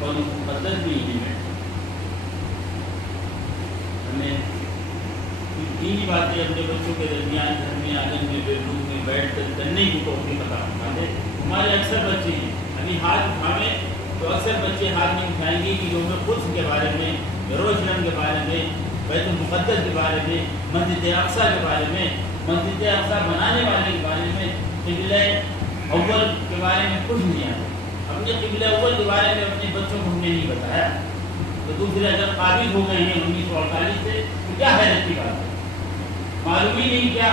اور مقدس بھی ایلیمنٹ ہمیں دینی باتیں اپنے بچوں کے درمیان گھر میں آنگن میں بیڈ روم میں بیٹھ کر کرنے کی توفیق عطا فرما دے۔ ہمارے اکثر بچے ہیں ابھی ہاتھ اٹھاویں تو اکثر بچے ہاتھ نہیں اٹھائیں گے کہ یوم قدس کے بارے میں، یروشلم کے بارے میں، بیت المقدس کے بارے میں، مسجد اقصیٰ کے بارے میں، مسجد اقصیٰ بنانے والے کے بارے میں، قبلہ اول کے بارے میں کچھ نہیں آتا۔ اپنے قبلہ اول کے بارے میں اپنے بچوں کو ہم نے نہیں بتایا، تو دوسرے اگر قابل ہو گئے ہیں 1948 سے تو کیا حیرت کی بات ہے؟ معلوم ہی نہیں کیا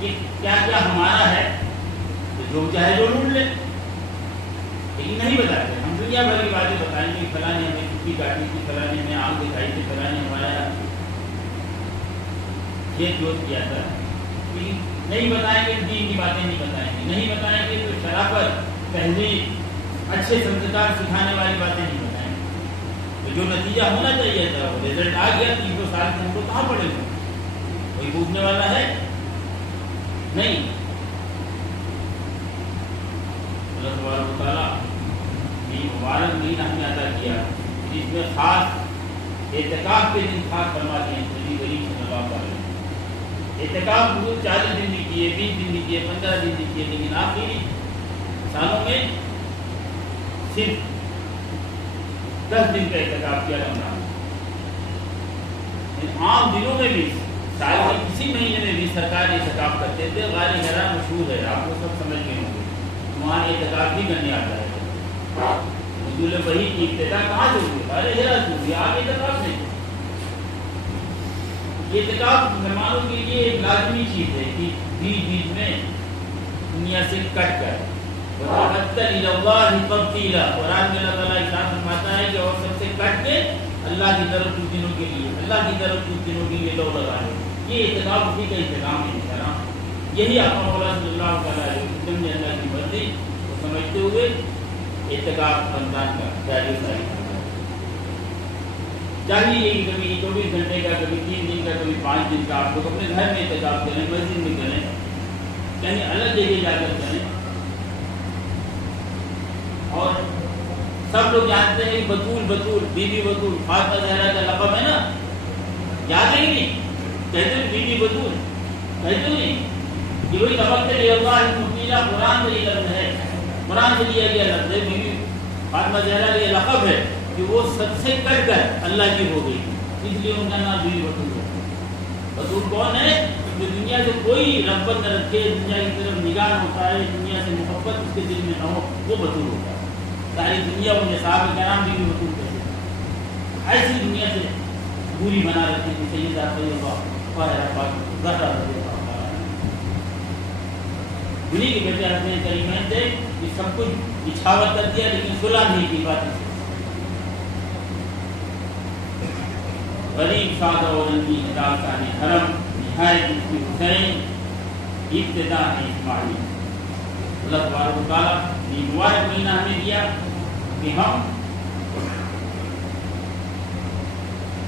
کہ کیا کیا ہمارا ہے، تو جو چاہے جو ڈھونڈ لے، لیکن نہیں بتاتے۔ ہم دنیا بھر کی باتیں بتائیں گے، فلاں نے ہمیں چٹی کاٹی تھی، فلاں نے ہمیں آم دکھائی تھی، فلاں نے ہمارا کھیت جوت کیا تھا، لیکن نہیں بتائیں گے، دین کی باتیں نہیں بتائیں گے، نہیں بتائیں گے تو شرافت، تہذیب، اچھے سنسکار سکھانے والی باتیں نہیں بتائیں گے۔ تو جو نتیجہ ہونا چاہیے تھا وہ رزلٹ آ گیا، 300 سال سے ہم کو کہاں پڑے گا؟ کوئی پوچھنے والا ہے نہیں۔ اللہ تبارک و تعالیٰ نے مبارک مہینہ ہمیں عطا کیا، جس میں خاص اعتکاف کے دن خاص فرماتے ہیں نبی کریم صلی اللہ علیہ وسلم۔ اعتکاف حضور 40 دن بھی کیے، 20 دن بھی کیے، 15 دن بھی کیے، لیکن آخری سالوں میں صرف 10 دن کا اعتکاف کیا رمضان۔ عام دنوں میں بھی سال کے کسی مہینے میں بھی سرکار اعتکاف کرتے تھے۔ غار حرا مشہور ہے، آپ کو سب سمجھ گئے ہوں گے، وہاں اعتکاف بھی کرنے آتا ہے۔ نزول وحی کی ابتدا کہاں سے ہوئی؟ غار حرا سے ہوئی، آپ اعتکاف نہیں۔ اعتکاف مسلمانوں کے لیے ایک لازمی چیز ہے کہ بیچ بیچ میں دنیا سے کٹ کر قرآن میں اللہ تعالیٰ ارشاد فرماتا ہے کہ اور سب سے کٹ کے اللہ کی طرف کچھ دنوں کے لیے، اللہ کی طرف کچھ دنوں کے لیے لو لگا ہے۔ یہ اعتکاف اسی کا اہتمام ہے محترم۔ یہی آپ مولا صلی اللہ علیہ وسلم نے اللہ کی مرضی کو سمجھتے ہوئے اعتکاف رمضان کا جاری ساری کرنا چاہیے۔ کہ کبھی 24 گھنٹے کا، کبھی 3 دن کا، کبھی 5 دن کا، آپ لوگ اپنے گھر میں اعتکاف کریں، مسجد میں کریں، کہیں الگ جگہ جا کر کریں۔ اور سب لوگ جانتے ہیں کہ بطول بی بی بطول فاطمہ زہرا کا لقب ہے نا، یاد ہے نہیں؟ کہتے ہیں بی بی بطول، کہتے نہیں کہ وہی لقب ہے اللہ المطیلہ، قرآن سے یہ لفظ ہے، قرآن سے لیا گیا لفظ ہے۔ بی بی فاطمہ زہرا کا یہ لقب ہے کہ وہ سب سے کٹ کر اللہ کی ہو گئی، اس لیے ان کا نام بی بی بطول ہے۔ بطول کون ہے؟ جو دنیا سے کوئی رغبت نہ رکھے، دنیا کی طرف نگاہ نہ اٹھائے، دنیا سے محبت اس کے دل میں نہ ہو، وہ بطول ہوتا ہے۔ ساری دنیا انہیں صاحب کرام بھی بطول کرتے ہیں، ایسی دنیا سے دوری بنا رکھتے ہیں۔ سیدہ طیبہ طاہرہ پاک زہرا رضی اللہ عنہا انہیں کے بیٹے حسین کریمین تھے کہ سب کچھ اچھاوت کر دیا لیکن صلح نہیں کی بات سے۔ غریب سادہ و رنگی ہدایتان حرم، نہایت اس کی حسین، ابتدا ہے اسماعیل۔ اللہ تبارک و تعالیٰ نے مبارک مہینہ ہمیں دیا کہ ہم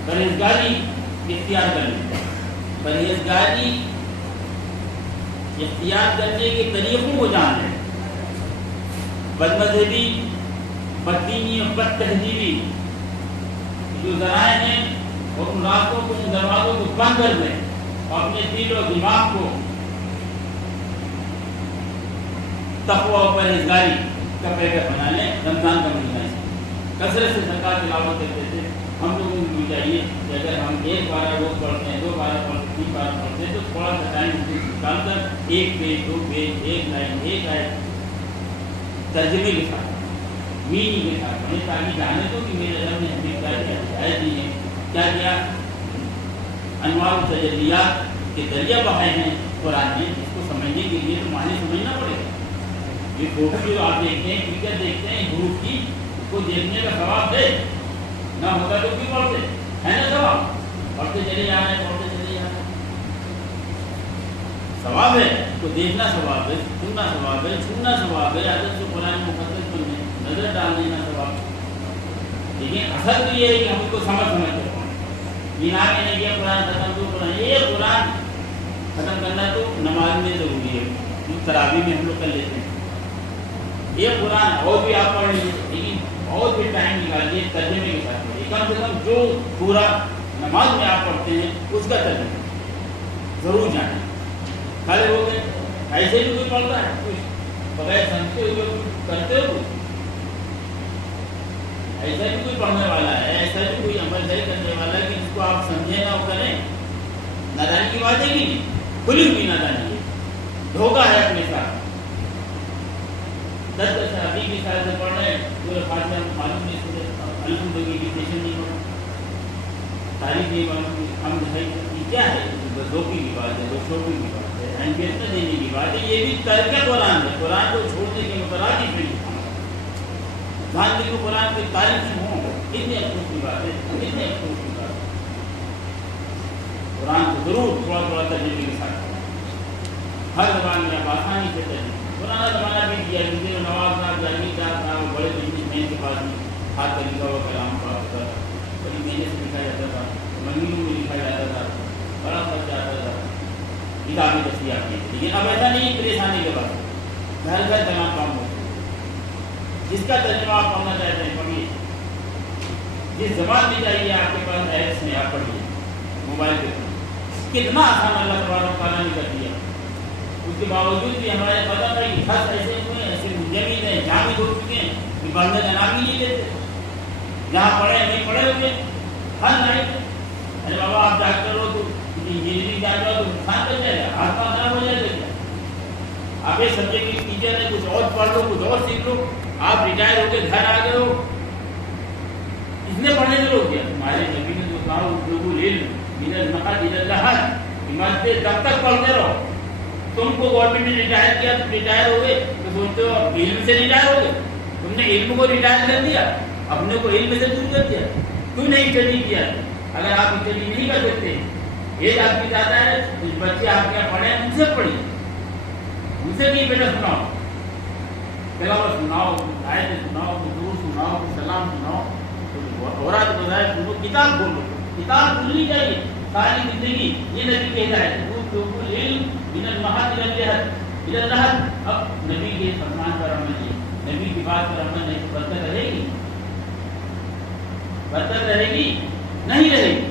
پرہیزگاری اختیار کر لیں۔ پرہیزگاری اختیار کرنے کے طریقوں کو جان لیں۔ بد مذہبی، بددینی اور بد تہذیبی جو ذرائع ہیں اور ان راستوں کو، ان دروازوں کو بند کر دیں اور اپنے دل و دماغ کو تقوی و پرہیزگاری کا پیکر بنا لیں۔ رمضان کا مہینہ ہے، کثرت سے سرکار تلاوت کرتے تھے۔ ہم لوگوں کو بھی چاہیے کہ اگر ہم 1 پارہ روز پڑھتے ہیں، 2 پارہ پڑھتے ہیں، 3 پارہ پڑھتے ہیں، تو تھوڑا سا ٹائم نکال کر 1 پیج 2 پیج 1 لائن 1 آیت ترجمے کے ساتھ، میننگ کے ساتھ پڑھیں، تاکہ جانے تو کہ میرے رب نے ہمیں کیا کیا ہدایت دی ہے، کیا کیا انوار و تجلیات کے دریا بہائے ہیں قرآن میں۔ اس کو سمجھنے کے لیے تو معنی سمجھنا پڑے گا۔ یہ فوٹو جو آپ دیکھتے ہیں، کرکٹ دیکھتے ہیں، حروف کی کو دیکھنے کا ثواب دے نہ ہوتا تو کیوں پڑھتے ہے نا؟ ثواب پڑھتے چلے جا رہے ہیں، پڑھتے چلے جا رہے ہیں، ثواب ہے۔ تو دیکھنا ثواب ہے، سننا ثواب ہے، چھونا ثواب ہے، عادت سے قرآن مقدس پڑھنے، نظر ڈال دینا ثواب ہے۔ لیکن اصل تو یہ ہے کہ ہم اس کو سمجھ کر پڑھیں۔ بنا کے نہیں کیا قرآن ختم تو قرآن، یہ قرآن ختم کرنا تو نماز میں ضروری ہے، تراویح میں ہم لوگ کر لیتے ہیں۔ یہ قرآن اور بھی آپ پڑھ لیجیے، لیکن اور بھی ٹائم نکالیے ترجمے کے ساتھ پڑھیے، کم سے کم جو پورا نماز میں آپ پڑھتے ہیں اس کا ترجمہ ضرور جانیں۔ کھڑے ہو گئے ایسے بھی کوئی پڑھتا ہے کچھ بغیر سمجھتے ہوئے کرتے ہو، ایسا بھی کوئی پڑھنے والا ہے، ایسا بھی کوئی عمل ہے کرنے والا ہے کہ جس کو آپ سمجھیں نہ کریں، نادانی کی بات ہے کہ نہیں، کھلی ہوئی نادانی ہے، دھوکہ ہے اپنے ساتھ۔ 10 ابھی بھی سال سے پڑھ رہے ہیں پورے فاتحہ معلوم نہیں سنتے، الحمد کی ڈکٹیشن نہیں پڑھا، تاریخ نہیں معلوم، ہم یہ کیا ہے؟ بس دھوکے کی بات ہے، بس شوقی کی بات ہے، اہمیت نہ دینے کی بات ہے، یہ بھی ترک قرآن ہے، قرآن کو چھوڑنے کے مترادف نہیں۔ گاندھی کو قرآن کی تاریخ ہوں، کتنے افسوس کی بات ہے، کتنے افسوس کی بات ہے۔ قرآن کو ضرور تھوڑا تھوڑا ترجمے کے ساتھ ہر زبان میں آپ آسانی سے ترجمے۔ پرانا زمانہ بھی دیا، مجھے نواز صاحب جانی صاحب تھا، وہ بڑے بزنس مین کے پاس بھی ہاتھ کا لکھا ہوا کلام کا ہوتا تھا، بڑی محنت سے لکھا جاتا تھا، منگلوں میں لکھا جاتا تھا، بڑا خرچ آتا تھا، کتابیں دستیاب نہیں تھی۔ لیکن اب ایسا نہیں، پریشانی کے بعد گھر گھر تمام کام ہوتے ہیں۔ جس کا ترجمہ آپ پڑھنا چاہتے ہیں پڑھیے، جس زبان میں چاہیے آپ کے پاس ایپس میں آپ پڑھیے، موبائل پہ کتنا آسان اللہ تبارک و تعالیٰ نے کر دیا۔ اس کے باوجود بھی ہمارے پتہ نہیں خط ایسے ہوئے ہیں، ایسے منجمد ہیں، جامد ہو چکے ہیں کہ پڑھنے کا نام ہی نہیں لیتے، جہاں پڑھے نہیں پڑھے ہوئے ہر نائٹ۔ ارے بابا آپ ڈاکٹر ہو تو انجینئرنگ جان رہے ہو تو نقصان کر جائے گا، ہاتھ پاؤں خراب ہو جائے گا۔ آپ ایک سبجیکٹ کی ٹیچر ہے، کچھ اور پڑھ لو، کچھ اور سیکھ لو، آپ ریٹائر ہو کے گھر آ گئے ہو، اس نے پڑھنے سے روک دیا۔ ہمارے نبی نے جو کہا اطلبوا العلم من المهد الى اللحد، عمارتیں تب تک پڑھتے رہو۔ تم کو گورنمنٹ نے ریٹائر کیا، تم ریٹائر ہو گئے تو سوچتے ہو علم سے ریٹائر ہو گئے، تم نے علم کو ریٹائر کر دیا، اپنے کو علم سے دور کر دیا، کیوں نہیں اسٹڈی کیا؟ اگر آپ اسٹڈی نہیں کر سکتے، ایج آپ کی زیادہ ہے، کچھ بچے آپ کے پڑھے ہیں، ان سے پڑھیے، ان سے نہیں بیٹا سناؤ، تلاوت سناؤ، آیت سناؤ، درود سناؤ، سلام سناؤ، اورات بجائے تم کتاب کھولو، کتاب کھلنی چاہیے ساری زندگی۔ یہ نبی کی ہدایت ہے، العلم من المهد الى اللحد۔ اب نبی کے فرمان پر عمل نہیں، نبی کی بات پر عمل نہیں، برکت رہے گی؟ برکت رہے گی؟ نہیں رہے گی۔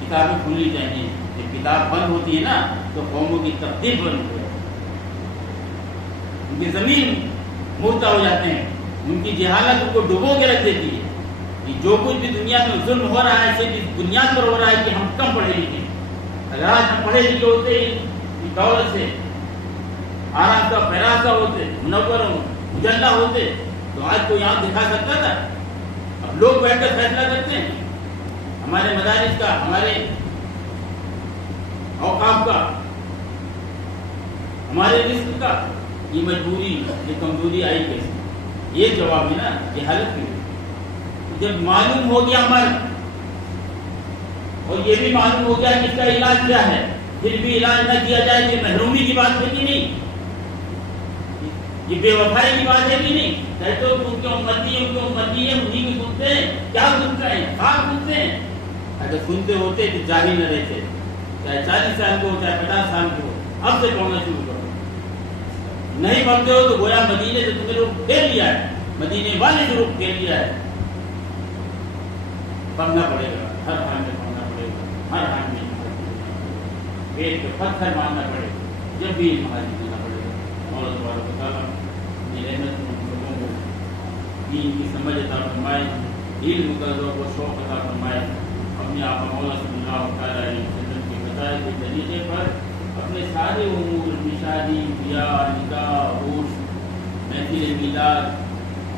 کتابیں کھلنی چاہیے، جب کتاب بند ہوتی ہے نا تو قوموں کی تقدیر بند ہو جاتی ہے، ان کی زمین مردہ ہو جاتے ہیں، ان کی جہالت ان کو ڈبو کے رکھ دیتی ہے۔ کہ جو کچھ بھی دنیا میں ظلم ہو رہا ہے صرف اس بنیاد پر ہو رہا ہے کہ ہم کم پڑھے لکھے۔ اگر آج ہم پڑھے لکھے ہوتے دولت سے آراستہ پیراستہ ہوتے، منور مجلہ ہوتے تو آج کوئی آنکھ دکھا سکتا تھا؟ اب لوگ بیٹھ کر فیصلہ کرتے ہیں ہمارے مدارس کا، ہمارے اوقاف کا، ہمارے رزق کا۔ یہ مجبوری، یہ کمزوری آئی کیسے؟ یہ جواب ہے نا، یہ حالت کی۔ جب معلوم ہو گیا مرض اور یہ بھی معلوم ہو گیا کہ اس کا علاج کیا ہے، پھر بھی علاج نہ کیا جائے، یہ محرومی کی بات ہے کہ نہیں؟ یہ بے وفائی کی بات ہے کہ نہیں؟ کہتے ہو ان کے امتی ہیں، ان کے امتی ہیں، انہیں کو سنتے ہیں، کیا سنتے ہیں؟ خواب سنتے ہیں۔ اگر سنتے ہوتے تو جاہل نہ رہتے، چاہے 40 سال کو ہو چاہے 50 سال کو ہو، اب سے پڑھنا شروع کرو۔ نہیں پڑھتے ہو تو گویا مدینے سے تمہیں روک پھیر لیا ہے، مدینے والے سے روک پھیر لیا ہے۔ پڑھنا پڑے گا، ہر حال میں پڑھنا پڑے گا، ہر حال میں پیٹ پہ پتھر مارنا پڑے گا، جب بھی حاضر کرنا پڑے گا۔ اور تبارک و تعالیٰ اپنی رحمت سے ہم لوگوں کو دین کی سمجھ عطا فرمائے، علم کا ذوق و شوق عطا فرمائے، اپنے آپ مولا صلی اللہ علیہ وسلم کے بتائے ہوئے طریقے پر اپنے سارے امور، اپنی شادی، بیاہ، نکاح، عرس، محفل میلاد،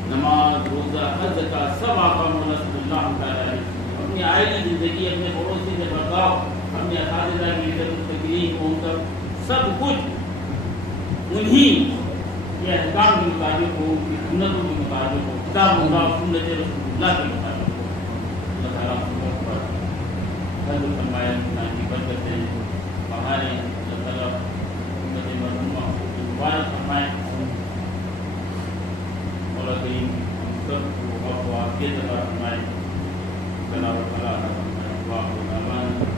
نماز، روزہ، حج، زکات، سب آقا مولا صلی اللہ علیہ وسلم، اپنی آئلی زندگی، اپنے پڑوسی سے برتاؤ، اپنے اساتذہ کی عزت و تکریم، ان کا سب کچھ انہی کے احکام کے مطابق ہو، ان کی سنتوں کے مطابق ہو، کتاب اللہ سنت رسول اللہ کے مطابق ہو۔ اللہ تعالیٰ ہم پر فضل فرمائے، اللہ کی برکتیں بہاریں، اللہ تعالیٰ امت مرحومہ کو مبارک فرمائے، مولا کریم ہم سب کو عفو و عافیت عطا فرمائے، اللہ تعالیٰ عطا فرمائے۔